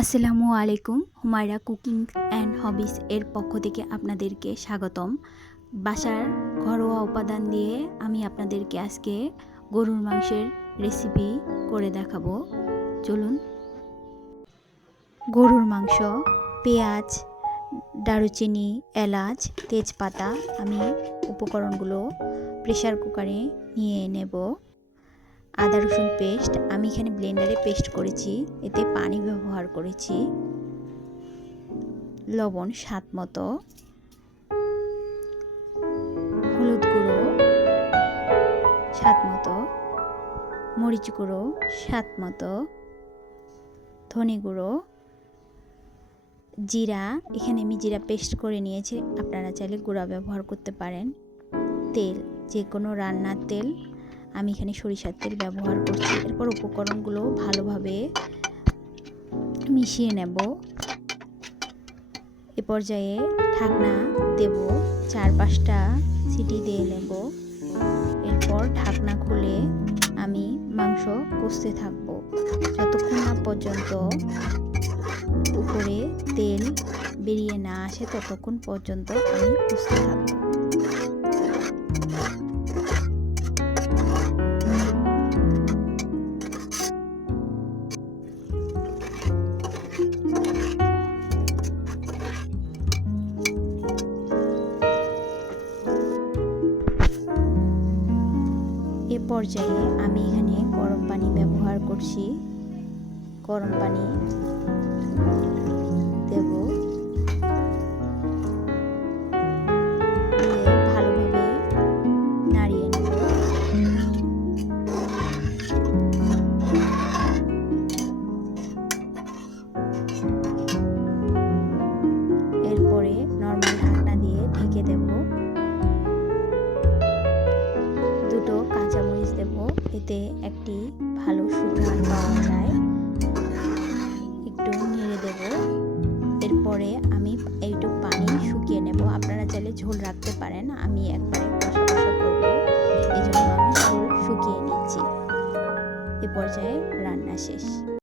আসসালামু আলাইকুম। Humaira cooking and হবিস এর পক্ষ থেকে আপনাদেরকে স্বাগতম। বাসার ঘরোয়া উপাদান দিয়ে আমি আপনাদেরকে আজকে গরুর মাংসের রেসিপি করে দেখাবো। চলুন। গরুর মাংস, পেঁয়াজ, দারুচিনি, এলাচ, তেজপাতা আমি উপকরণগুলো প্রেসার কুকারে নিয়ে নেব। আদা রসুন পেস্ট আমি এখানে ব্লেন্ডারে পেস্ট করেছি, এতে পানি ব্যবহার করেছি। লবণ স্বাদ মতো, হলুদ গুঁড়ো স্বাদ মতো, মরিচ গুঁড়ো স্বাদ মতো, ধনে গুঁড়ো, জিরা এখানে আমি জিরা পেস্ট করে নিয়েছি, আপনারা চাইলে গুঁড়া ব্যবহার করতে পারেন। তেল, যে কোনো রান্নার তেল, আমি এখানে সরিষার তেল ব্যবহার করছি। এরপর উপকরণগুলো ভালোভাবে মিশিয়ে নেব। এ পর্যায়ে ঢাকনা দেব, 4-5টা সিটি দিয়ে নেব। এরপর ঢাকনা খুলে আমি মাংস কষতে থাকবো যতক্ষণ না পর্যন্ত উপরে তেল বেরিয়ে না আসে, ততক্ষণ পর্যন্ত আমি কষতে থাকবো। এ পর্যায়ে আমি এখানে গরম পানি ব্যবহার করছি। গরম পানি দেব, দিয়ে ভালোভাবে নাড়িয়ে নেব। এরপরে নরমাল ঢাকনা দিয়ে ঢেকে দেব। 2টো কাঁচামরিচ দেব, এতে একটি ভালো সুঘ্রাণ পাওয়া যায়। একটু নেড়ে দেব। এরপরে আমি এইটুক পানি শুকিয়ে নেব। আপনারা চাইলে ঝোল রাখতে পারেন, আমি একবারে কষা কষা করব, এই জন্য আমি ঝোল শুকিয়ে নিচ্ছি। এ পর্যায়ে রান্না শেষ।